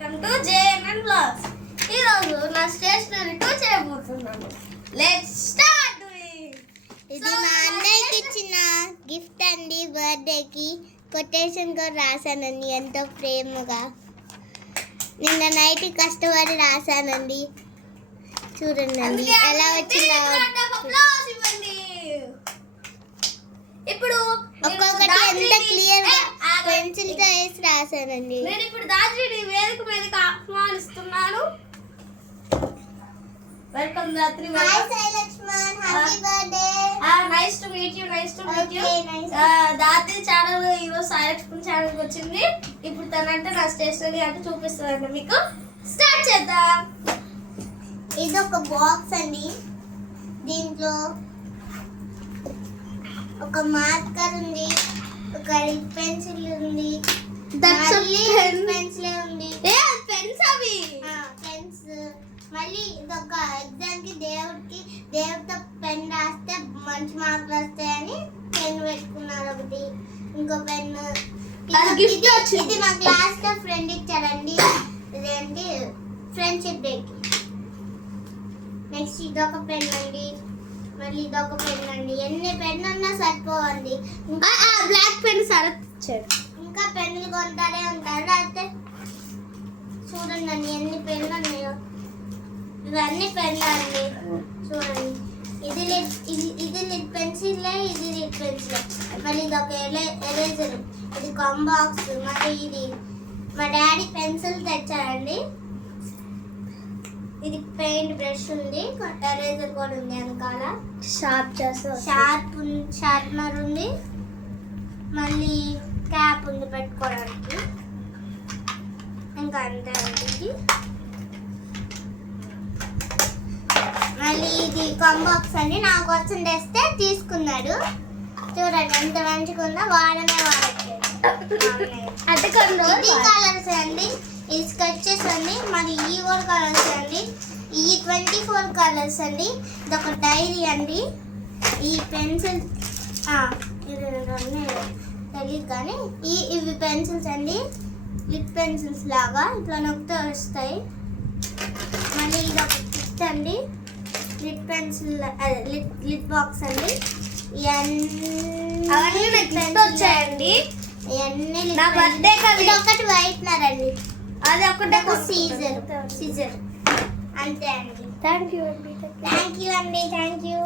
Welcome to JNN blogs. ఈరోజు నా stationery tour చేయబోతున్నాను. Let's start. ఇది మా అన్నయ్యకి ఇచ్చిన గిఫ్ట్ అండి. బర్త్డేకి కొటేషన్ కూడా రాశానండి ఎంతో ప్రేమగా. నిన్న నైట్ కష్టపడి రాశానండి. చూడండి ఎలా వచ్చిందో. ఇప్పుడు ఒక్కొక్కటి ఎంత క్లియర్ గా పెన్సిల్ తో వేసి రాశానండి. నేను ఇప్పుడు దాత్రిని వేదిక మీదకి ఆహ్వానిస్తున్నాను. Welcome Dhatri. Hi Sai Lakshman, happy birthday. Nice to meet you. Okay, nice. Dhatri channel ఈరోజు సాయి లక్ష్మణ్ ఛానల్ వచ్చింది. ఇప్పుడు తనంటే నా స్టేషనరీ అంటే చూపిస్తానండి మీకు. స్టార్ట్ చేద్దాం. ఇది ఒక బాక్స్ అండి. దీంట్లో ఒక మార్కర్ ఉంది, ఒక రిడ్ పెన్సిల్ ఉంది, పెన్సిల్ ఉంది, పెన్స్ అవి పెన్స్. మళ్ళీ ఇదొక ఎగ్జామ్ కి దేవుడితో పెన్ రాస్తే మంచి మార్కులు వస్తాయని పెన్ పెట్టుకున్నారు ఒకటి. ఇంకో పెన్ ఇది మా క్లాస్ లో ఫ్రెండ్ ఇచ్చారండి. ఇదేంటి ఫ్రెండ్షిప్ డేకి. నెక్స్ట్ ఇదొక పెన్ అండి. మళ్ళీ ఇదొక పెన్ అండి. ఎన్ని పెన్ ఉన్నా సరిపోవండి. బ్లాక్ పెన్ శరత్ ఇచ్చాడు. ఇంకా పెన్నులు కొంటారే ఉంటారు. అయితే చూడండి అండి ఎన్ని పెన్లు ఉన్నాయో. ఇవన్నీ పెన్లు అండి. చూడండి ఇది లిడ్ పెన్సిల్, ఇది లిడ్ పెన్సిల్. మళ్ళీ ఇది ఒక ఎరేజర్, ఇది కాంబాక్స్. మళ్ళీ ఇది మా డాడీ పెన్సిల్ తెచ్చారండి. ఇది పెయింట్ బ్రష్ ఉంది, ఎరేజర్ కూడా ఉంది వెనకాల. షార్ప్నర్ ఉంది. మళ్ళీ క్యాప్ ఉంది పెట్టుకోవడానికి. ఇంకా అంతే అండి. ఇది మళ్ళీ ఇది కాంబాక్స్ అండి. నా కోసం తెస్తే తీసుకున్నాడు. చూడండి ఎంత మంచిగా ఉందో. వాడనే వాడట్లేదు. ఇది కలర్స్ అండి. ఈ స్కెచెస్ అండి. మరి ఈ కూడా కలర్స్ అండి. ఈ 24 కలర్స్ అండి. ఇదొక డైరీ అండి. ఈ పెన్సిల్ ఇది తెలియదు కానీ ఇవి పెన్సిల్స్ అండి. లిప్ పెన్సిల్స్ లాగా ఇట్లా నొక్కితే వస్తాయి. మళ్ళీ ఇదొక కిట్ అండి. లిప్ పెన్సిల్ లిప్ బాక్స్ అండి. వచ్చాయండి. ఇది ఒకటి వైట్నర్ అండి. అది ఒకటే సీజర్ అంతే అండి. థ్యాంక్ యూ అండి. Thank you.